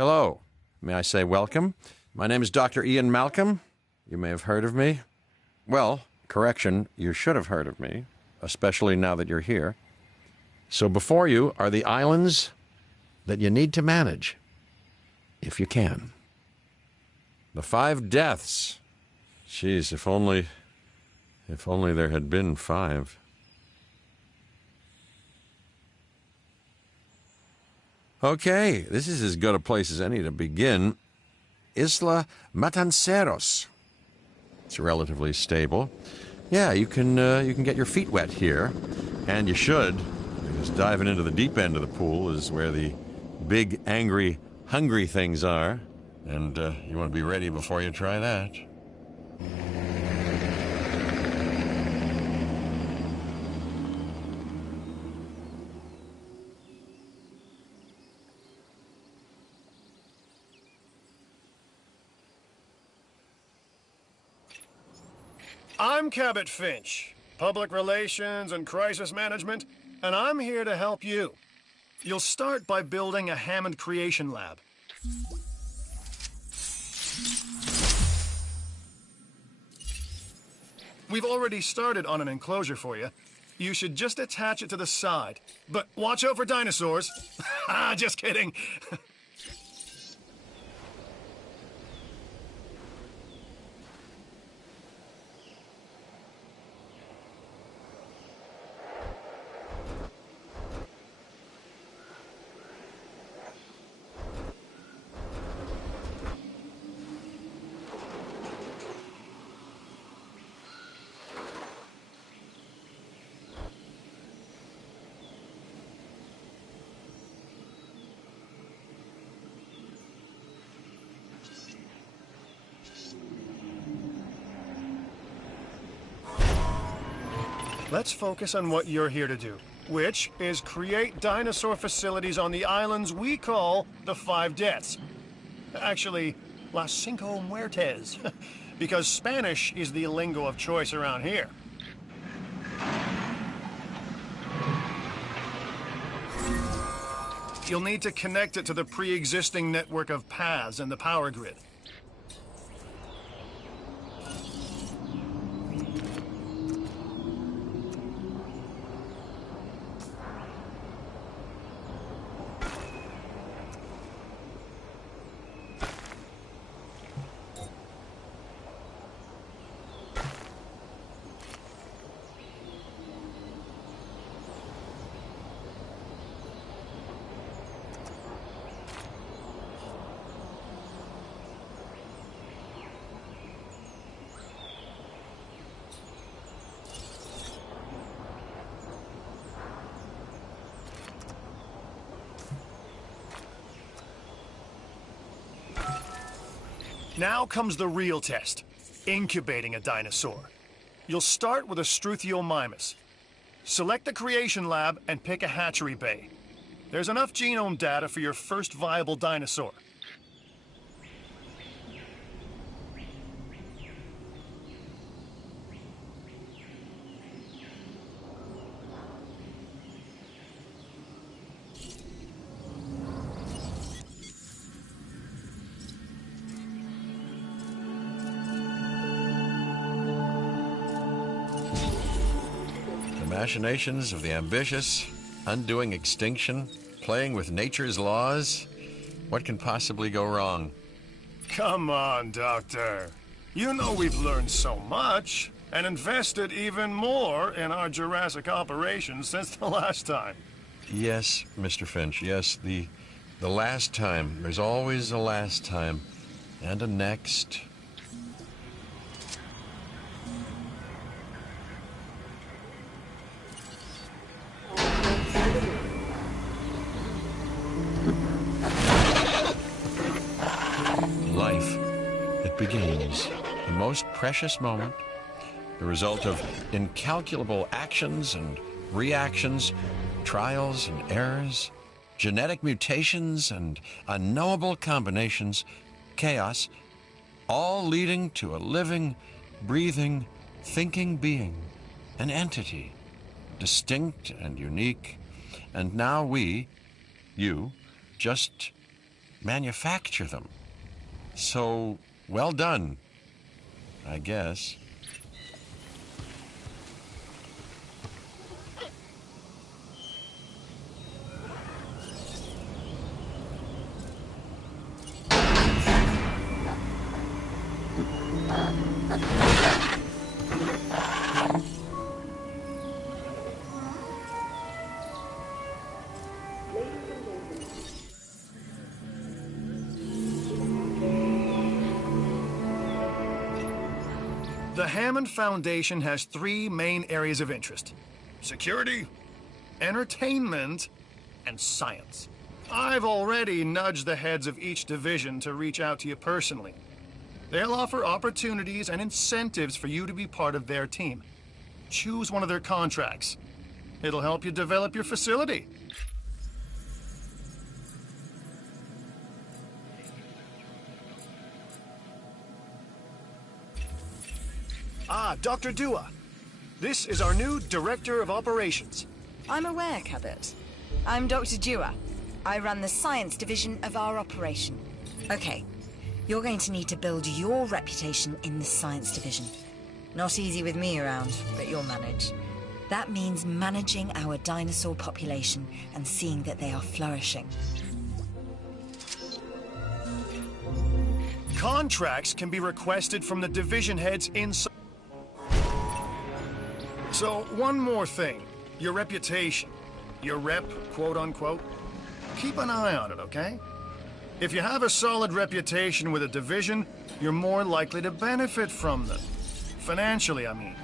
Hello. May I say welcome? My name is Dr. Ian Malcolm. You may have heard of me. Well, correction, you should have heard of me, especially now that you're here. So before you are the islands that you need to manage, if you can. The 5 deaths. Jeez, if only there had been 5. Okay, this is as good a place as any to begin. Isla Matanceros. It's relatively stable. Yeah, you can get your feet wet here, and you should, because diving into the deep end of the pool is where the big, angry, hungry things are, and you want to be ready before you try that. I'm Cabot Finch, Public Relations and Crisis Management, and I'm here to help you. You'll start by building a Hammond Creation Lab. We've already started on an enclosure for you. You should just attach it to the side. But watch out for dinosaurs. Just kidding. Let's focus on what you're here to do, which is create dinosaur facilities on the islands we call the 5 Deaths. Actually, Las Cinco Muertes, because Spanish is the lingo of choice around here. You'll need to connect it to the pre-existing network of paths and the power grid. Now comes the real test, incubating a dinosaur. You'll start with a Struthiomimus. Select the creation lab and pick a hatchery bay. There's enough genome data for your first viable dinosaur. Machinations of the ambitious, undoing extinction, playing with nature's laws. What can possibly go wrong? Come on, Doctor. You know we've learned so much and invested even more in our Jurassic operations since the last time. Yes, Mr. Finch, yes, the last time. There's always a last time. And a next. Life, it begins. The most precious moment, the result of incalculable actions and reactions, trials and errors, genetic mutations and unknowable combinations, chaos, all leading to a living, breathing, thinking being, an entity, distinct and unique. And now we, you, just manufacture them. So, well done, I guess. The Hammond Foundation has three main areas of interest: security, entertainment, and science. I've already nudged the heads of each division to reach out to you personally. They'll offer opportunities and incentives for you to be part of their team. Choose one of their contracts. It'll help you develop your facility. Ah, Dr. Dua. This is our new Director of Operations. I'm aware, Cabot. I'm Dr. Dua. I run the science division of our operation. Okay, you're going to need to build your reputation in the science division. Not easy with me around, but you'll manage. That means managing our dinosaur population and seeing that they are flourishing. Contracts can be requested from the division heads inside. So, one more thing. Your reputation. Your rep, quote-unquote. Keep an eye on it, okay? If you have a solid reputation with a division, you're more likely to benefit from them. Financially, I mean.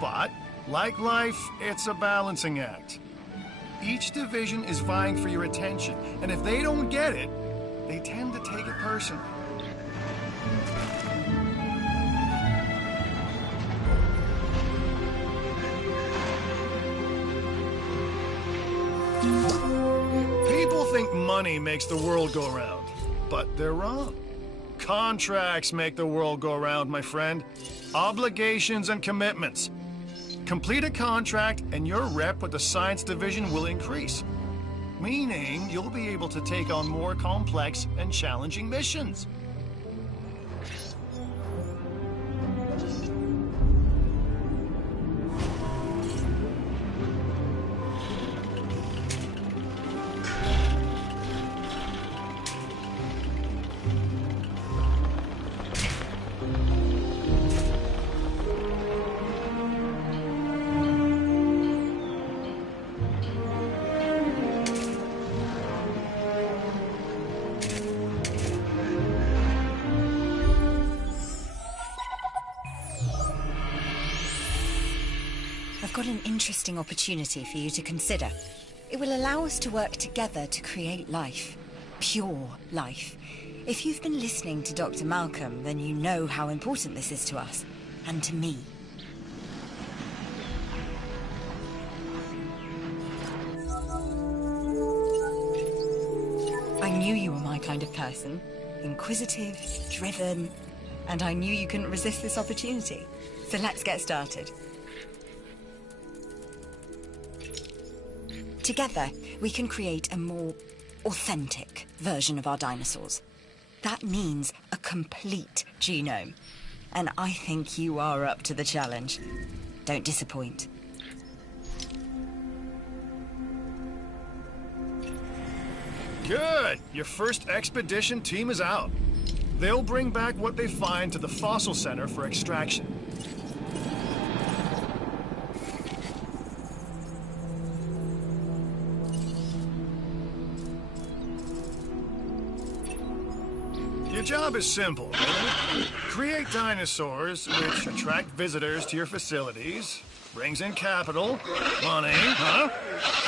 But, like life, it's a balancing act. Each division is vying for your attention, and if they don't get it, they tend to take it personally. People think money makes the world go round, but they're wrong. Contracts make the world go round, my friend. Obligations and commitments. Complete a contract and your rep with the science division will increase. Meaning you'll be able to take on more complex and challenging missions. I've got an interesting opportunity for you to consider. It will allow us to work together to create life. Pure life. If you've been listening to Dr. Malcolm, then you know how important this is to us. And to me. I knew you were my kind of person. Inquisitive, driven, and I knew you couldn't resist this opportunity. So let's get started. Together, we can create a more authentic version of our dinosaurs. That means a complete genome. And I think you are up to the challenge. Don't disappoint. Good! Your first expedition team is out. They'll bring back what they find to the fossil center for extraction. Your job is simple, really. Create dinosaurs which attract visitors to your facilities, brings in capital, money,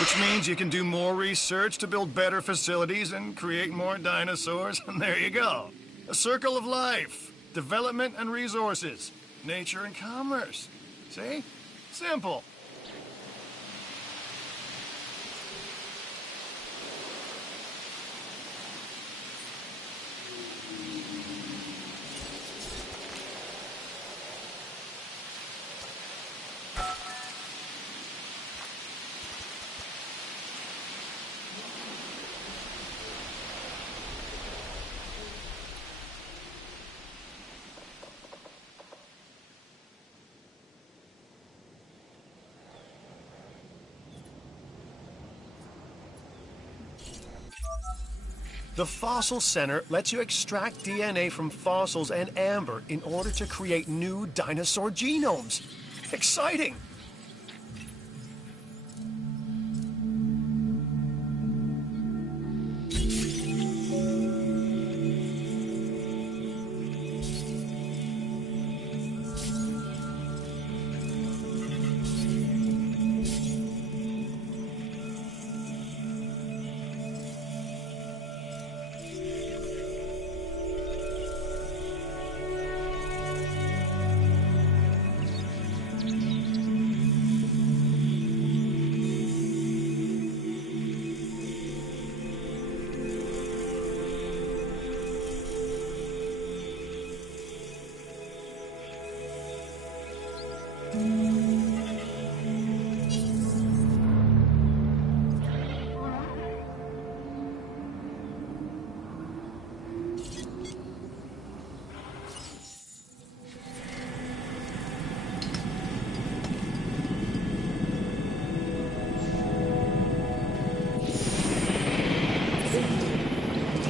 which means you can do more research to build better facilities and create more dinosaurs, and there you go. A circle of life, development and resources, nature and commerce. See? Simple. The Fossil Center lets you extract DNA from fossils and amber in order to create new dinosaur genomes. Exciting!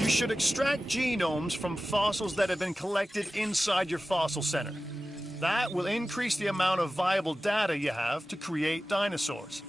You should extract genomes from fossils that have been collected inside your fossil center. That will increase the amount of viable data you have to create dinosaurs.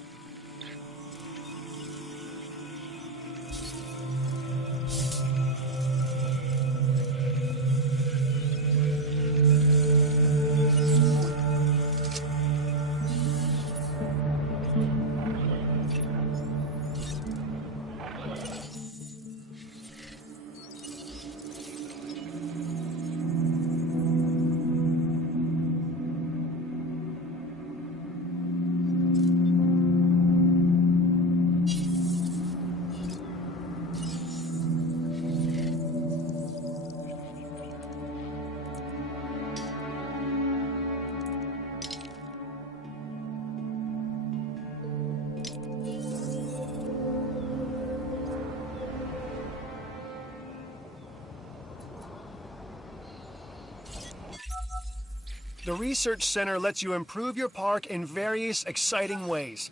The Research Center lets you improve your park in various exciting ways.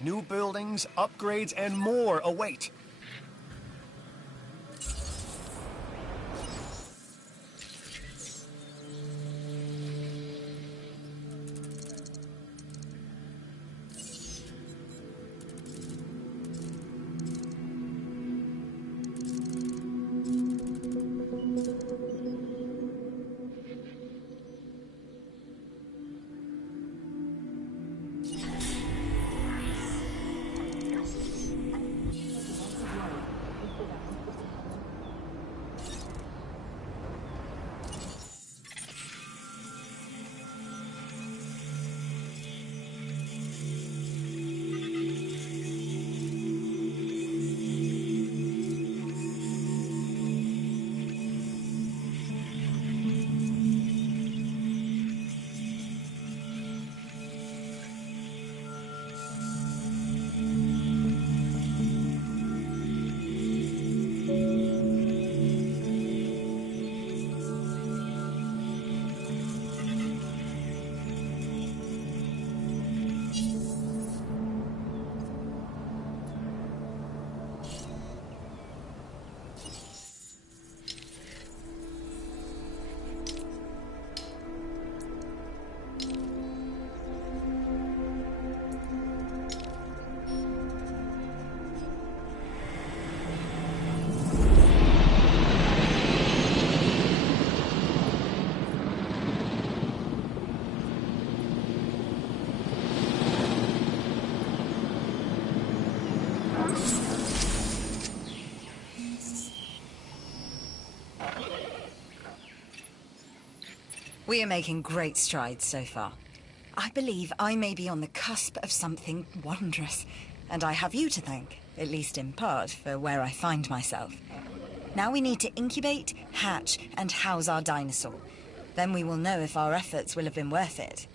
New buildings, upgrades, and more await. We are making great strides so far. I believe I may be on the cusp of something wondrous, and I have you to thank, at least in part, for where I find myself. Now we need to incubate, hatch, and house our dinosaur. Then we will know if our efforts will have been worth it.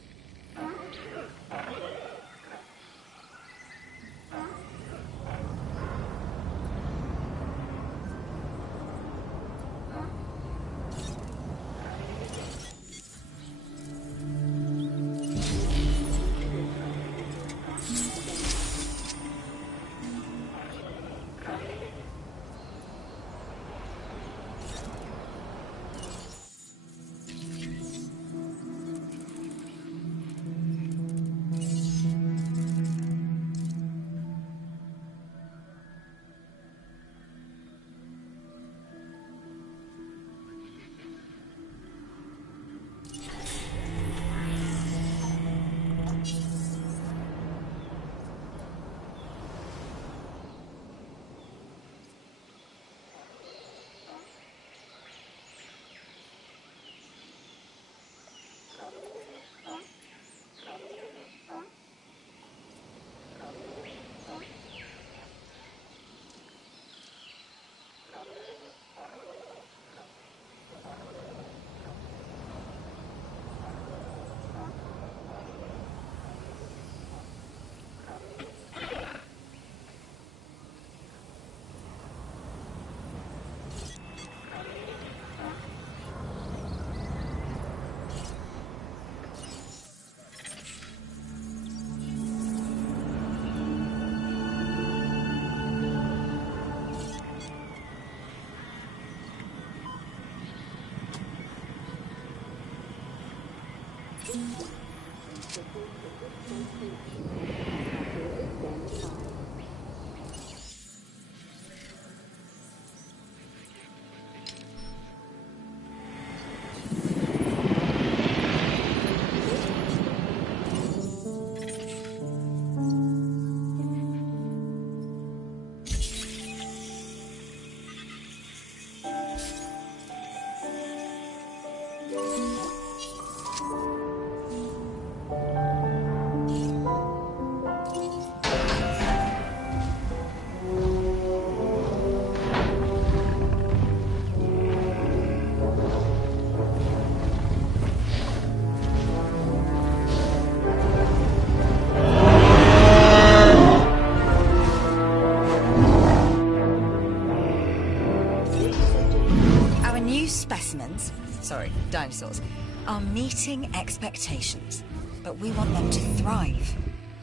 Our new specimens, sorry, dinosaurs, are meeting expectations, but we want them to thrive.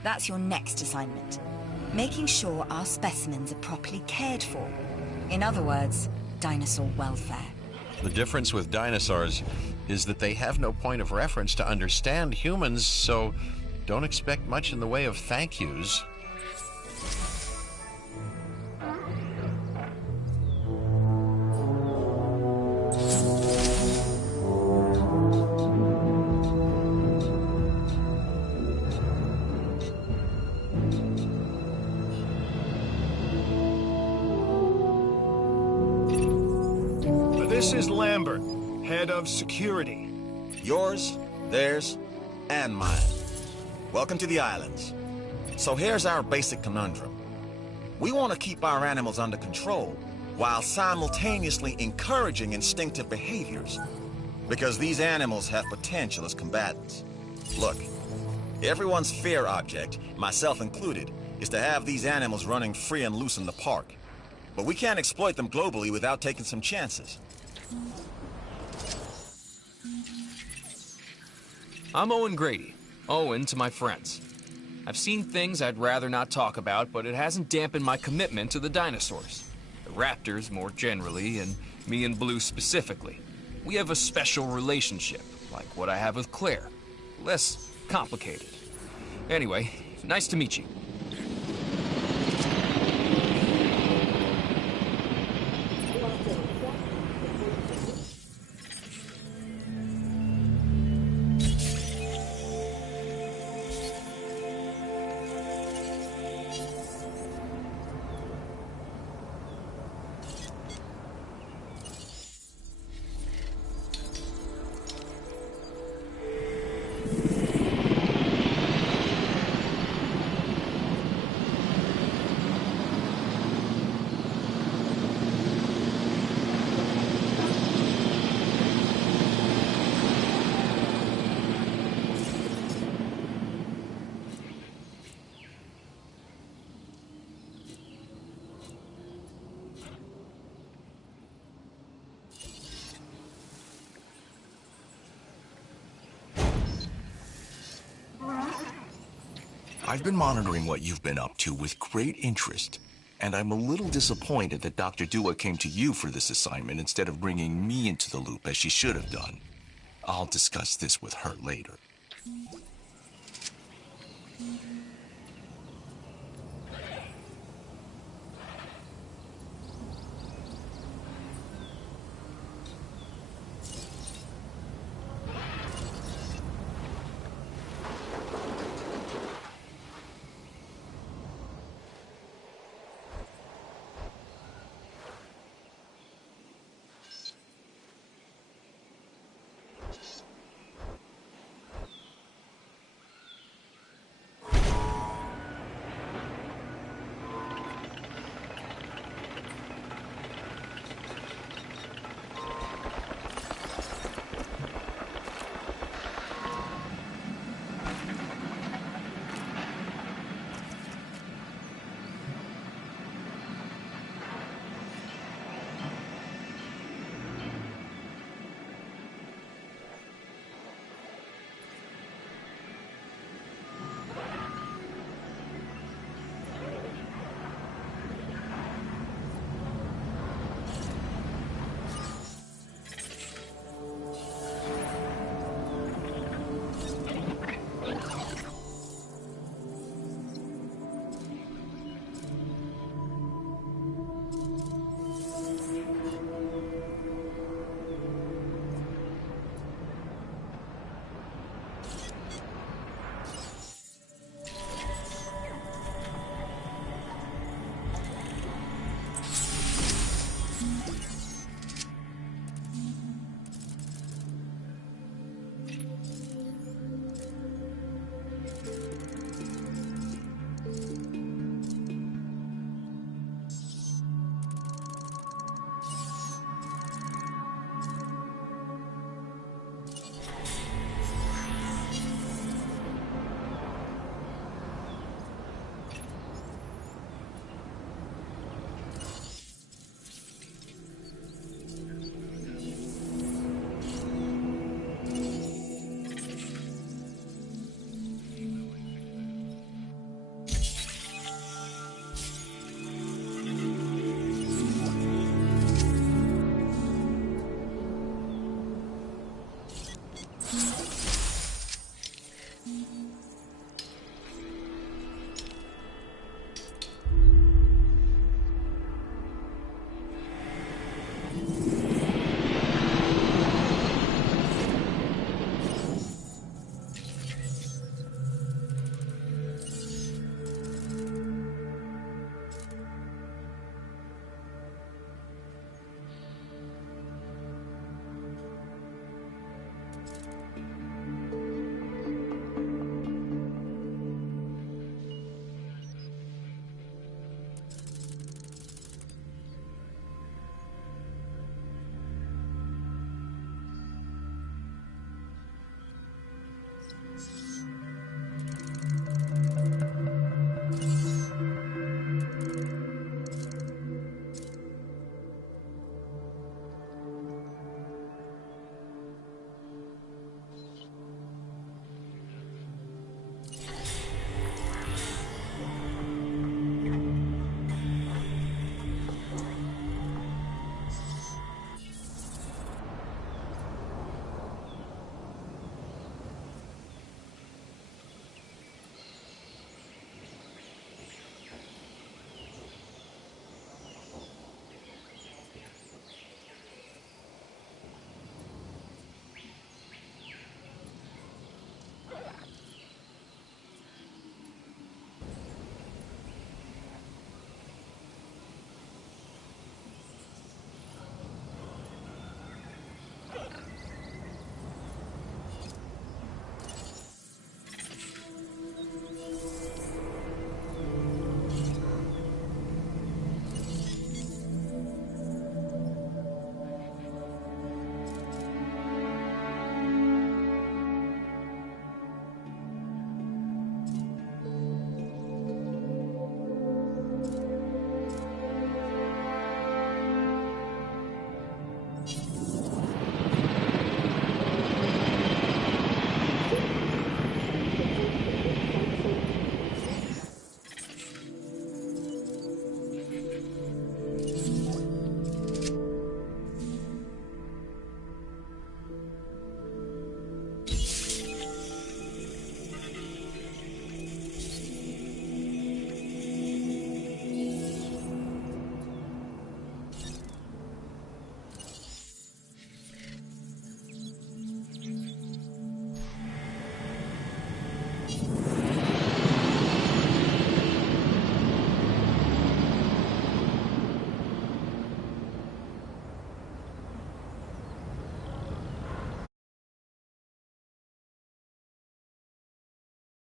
That's your next assignment. Making sure our specimens are properly cared for. In other words, dinosaur welfare. The difference with dinosaurs is that they have no point of reference to understand humans, so don't expect much in the way of thank yous. This is Lambert, head of security. Yours, theirs, and mine. Welcome to the islands. So here's our basic conundrum. We want to keep our animals under control while simultaneously encouraging instinctive behaviors. Because these animals have potential as combatants. Look, everyone's fear object, myself included, is to have these animals running free and loose in the park. But we can't exploit them globally without taking some chances. I'm Owen Grady. Owen to my friends. I've seen things I'd rather not talk about, but it hasn't dampened my commitment to the dinosaurs. The raptors more generally, and me and Blue specifically. We have a special relationship, like what I have with Claire. Less complicated. Anyway, nice to meet you. I've been monitoring what you've been up to with great interest, and I'm a little disappointed that Dr. Dua came to you for this assignment instead of bringing me into the loop as she should have done. I'll discuss this with her later.